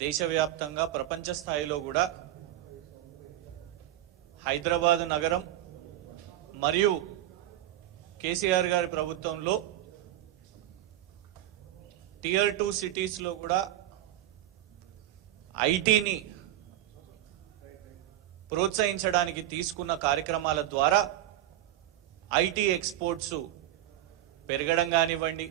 దేశవ్యాప్తంగా ప్రపంచ స్థాయిలో కూడా హైదరాబాద్ నగరం మరియు కేసీఆర్ గారి ప్రభుత్వంలో టియర్ 2 సిటీస్ లో కూడా ఐటీని ప్రోత్సహించడానికి తీసుకున్న కార్యక్రమాల ద్వారా ఐటీ ఎక్స్పోర్ట్స్ పెరగడం కానివ్వండి,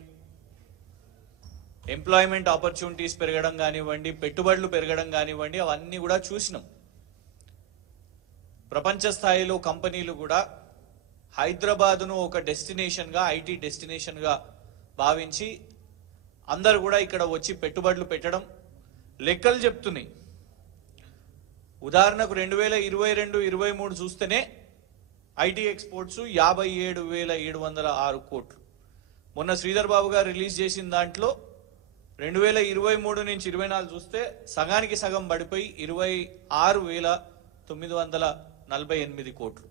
ఎంప్లాయ్మెంట్ ఆపర్చునిటీస్ పెరగడం కానివ్వండి, పెట్టుబడులు పెరగడం కానివ్వండి, అవన్నీ కూడా చూసినాం. ప్రపంచ స్థాయిలో కంపెనీలు కూడా హైదరాబాద్ను ఒక డెస్టినేషన్గా, ఐటీ డెస్టినేషన్గా భావించి అందరూ కూడా ఇక్కడ వచ్చి పెట్టుబడులు పెట్టడం లెక్కలు చెప్తున్నాయి. ఉదాహరణకు 2022-23 చూస్తేనే ఐటీ ఎక్స్పోర్ట్స్ 57,706 కోట్లు. మొన్న శ్రీధర్ బాబు గారు రిలీజ్ చేసిన దాంట్లో 2023 నుంచి 24 చూస్తే సగానికి సగం పడిపోయి 26,948 కోట్లు.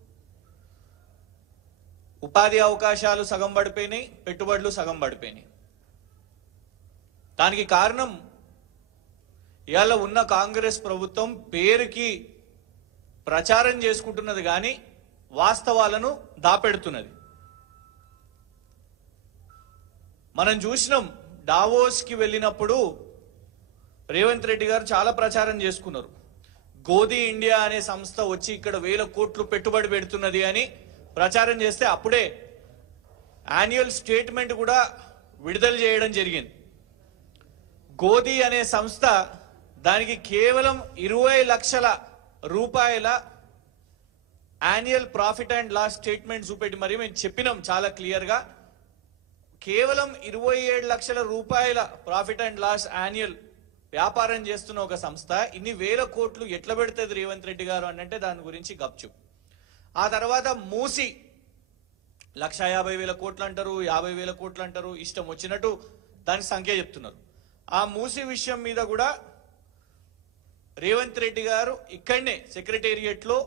ఉపాధి అవకాశాలు సగం పడిపోయినాయి, పెట్టుబడులు సగం పడిపోయినాయి. దానికి కారణం ఇవాళ ఉన్న కాంగ్రెస్ ప్రభుత్వం పేరుకి ప్రచారం చేసుకుంటున్నది కానీ వాస్తవాలను దాపెడుతున్నది. మనం చూసినాం, డావోస్కి వెళ్ళినప్పుడు రేవంత్ రెడ్డి గారు చాలా ప్రచారం చేసుకున్నారు. గోధి ఇండియా అనే సంస్థ వచ్చి ఇక్కడ 1,000 కోట్లు పెట్టుబడి పెడుతున్నది అని ప్రచారం చేస్తే అప్పుడే యాన్యువల్ స్టేట్మెంట్ కూడా విడుదల చేయడం జరిగింది. గోధి అనే సంస్థ దానికి కేవలం 20 లక్షల రూపాయల annual profit and loss statement చూపెట్టి మరి మేము చెప్పినాం చాలా క్లియర్గా, కేవలం 27 లక్షల రూపాయల ప్రాఫిట్ అండ్ లాస్ యాన్యువల్ వ్యాపారం చేస్తున్న ఒక సంస్థ ఇన్ని 1,000 కోట్లు ఎట్లా పెడుతుంది రేవంత్ రెడ్డి గారు అంటే దాని గురించి గప్చుప్. ఆ తర్వాత మూసి 1,50,000 కోట్లు అంటారు, 50,000 కోట్లు అంటారు, ఇష్టం వచ్చినట్టు దాని సంఖ్య చెప్తున్నారు. ఆ మూసి విషయం మీద కూడా రేవంత్ రెడ్డి గారు ఇక్కడనే సెక్రటేరియట్ లో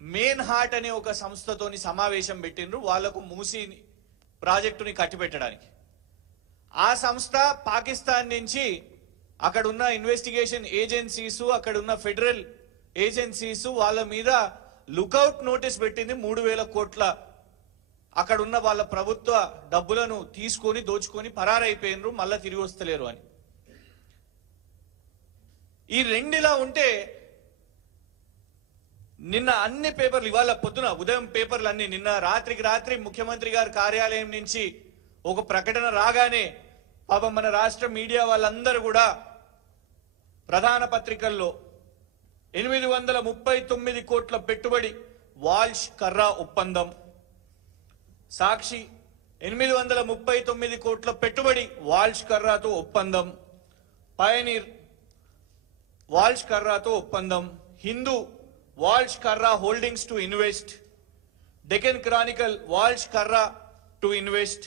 మెయిన్ హార్ట్ అనే ఒక సంస్థతోని సమావేశం పెట్టిండ్రు వాళ్లకు మూసి ప్రాజెక్టుని కట్టిపెట్టడానికి. ఆ సంస్థ పాకిస్తాన్ నుంచి అక్కడ ఉన్న ఇన్వెస్టిగేషన్ ఏజెన్సీస్, అక్కడ ఉన్న ఫెడరల్ ఏజెన్సీస్ వాళ్ళ మీద లుకౌట్ నోటీస్ పెట్టింది. 3,000 కోట్ల అక్కడ ఉన్న వాళ్ళ ప్రభుత్వ డబ్బులను తీసుకొని దోచుకొని పరారైపోయినరు, మళ్ళా తిరిగి వస్తలేరు అని. ఈ రెండిలా ఉంటే నిన్న అన్ని పేపర్లు, ఇవాళ పొద్దున ఉదయం పేపర్లు అన్ని, నిన్న రాత్రికి రాత్రి ముఖ్యమంత్రి గారి కార్యాలయం నుంచి ఒక ప్రకటన రాగానే పాపం మన రాష్ట్ర మీడియా వాళ్ళందరూ కూడా ప్రధాన పత్రికల్లో 839 కోట్ల పెట్టుబడి వాల్ష్ కర్రా ఒప్పందం, సాక్షి 839 కోట్ల పెట్టుబడి వాల్ష్ కర్రాతో ఒప్పందం, పయనీర్ వాల్ష్ కర్రాతో ఒప్పందం, Hindu Walsh Karra Holdings to invest, Deccan Chronicle Walsh Karra to invest,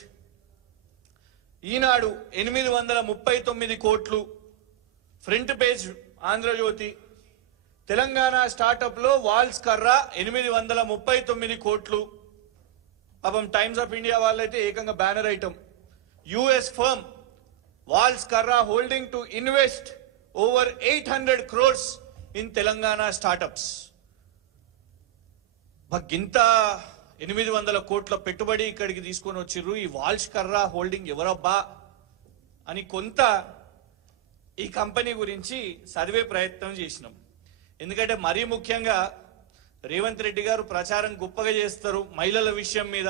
Eenadu 839 కోట్లు, front page Andhra Jyothy, Telangana startup లో వాల్ష్ కర్రా 839 కోట్లు. పాపం టైమ్స్ ఆఫ్ ఇండియా వాళ్ళైతే ఏకంగా banner item, US firm Walsh Karra Holding to invest over 800 crores in Telangana startups. గింత 800 కోట్ల పెట్టుబడి ఇక్కడికి తీసుకొని వచ్చిర్రు, ఈ వాల్ష్ కర్రా హోల్డింగ్ ఎవరబ్బా అని కొంత ఈ కంపెనీ గురించి సర్వే ప్రయత్నం చేసినాం. ఎందుకంటే మరీ ముఖ్యంగా రేవంత్ రెడ్డి గారు ప్రచారం గొప్పగా చేస్తారు మహిళల విషయం మీద.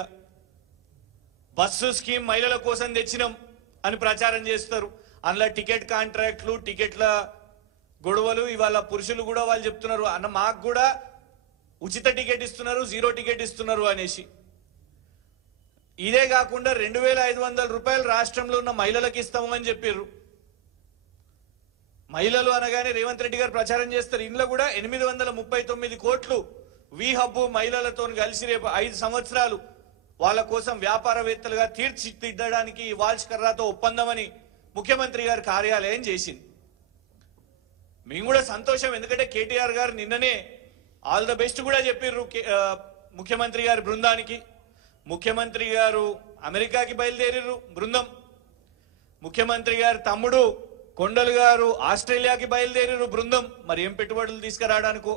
బస్సు స్కీమ్ మహిళల కోసం తెచ్చినాం అని ప్రచారం చేస్తారు. అందులో టికెట్ కాంట్రాక్ట్లు, టికెట్ల గొడవలు, ఇవాళ పురుషులు కూడా వాళ్ళు చెప్తున్నారు అన్న మాకు కూడా ఉచిత టికెట్ ఇస్తున్నారు, 0 టికెట్ ఇస్తున్నారు అనేసి. ఇదే కాకుండా 2,500 రూపాయలు రాష్ట్రంలో ఉన్న మహిళలకు ఇస్తామని చెప్పారు. మహిళలు అనగానే రేవంత్ రెడ్డి గారు ప్రచారం చేస్తారు. ఇందులో కూడా 839 కోట్లు వి హబ్ మహిళలతో కలిసి రేపు 5 సంవత్సరాలు వాళ్ళ కోసం వ్యాపారవేత్తలుగా తీర్చిదిద్దడానికి వాల్ష్ కర్రాతో ఒప్పందం అని ముఖ్యమంత్రి గారి కార్యాలయం చేసింది. మేము కూడా సంతోషం, ఎందుకంటే కేటీఆర్ గారు నిన్ననే ఆల్ ద బెస్ట్ కూడా చెప్పారు ముఖ్యమంత్రి గారి బృందానికి. ముఖ్యమంత్రి గారు అమెరికాకి బయలుదేరారు బృందం, ముఖ్యమంత్రి గారి తమ్ముడు కొండలు గారు ఆస్ట్రేలియాకి బయలుదేరిరు బృందం, మరి ఏం పెట్టుబడులు తీసుకురావడానికో.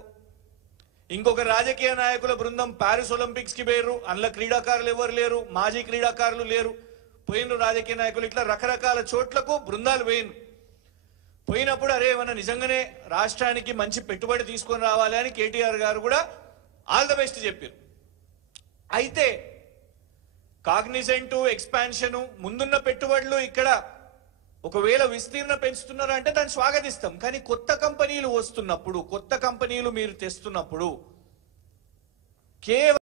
ఇంకొక రాజకీయ నాయకుల బృందం ప్యారిస్ ఒలింపిక్స్ కి పోయిర్రు, అందులో క్రీడాకారులు ఎవరు లేరు, మాజీ క్రీడాకారులు లేరు, పోయినరు రాజకీయ నాయకులు. ఇట్లా రకరకాల చోట్లకు బృందాలు పోయినప్పుడు అరే మన నిజంగానే రాష్ట్రానికి మంచి పెట్టుబడి తీసుకొని రావాలి అని కేటీఆర్ గారు కూడా ఆల్ ద బెస్ట్ చెప్పారు. అయితే కాగ్నిజెంట్ ఎక్స్పాన్షన్ ముందున్న పెట్టుబడులు ఇక్కడ ఒకవేళ విస్తీర్ణ పెంచుతున్నారు అంటే దాన్ని స్వాగతిస్తాం. కానీ కొత్త కంపెనీలు వస్తున్నప్పుడు, కొత్త కంపెనీలు మీరు తెస్తున్నప్పుడు కేవలం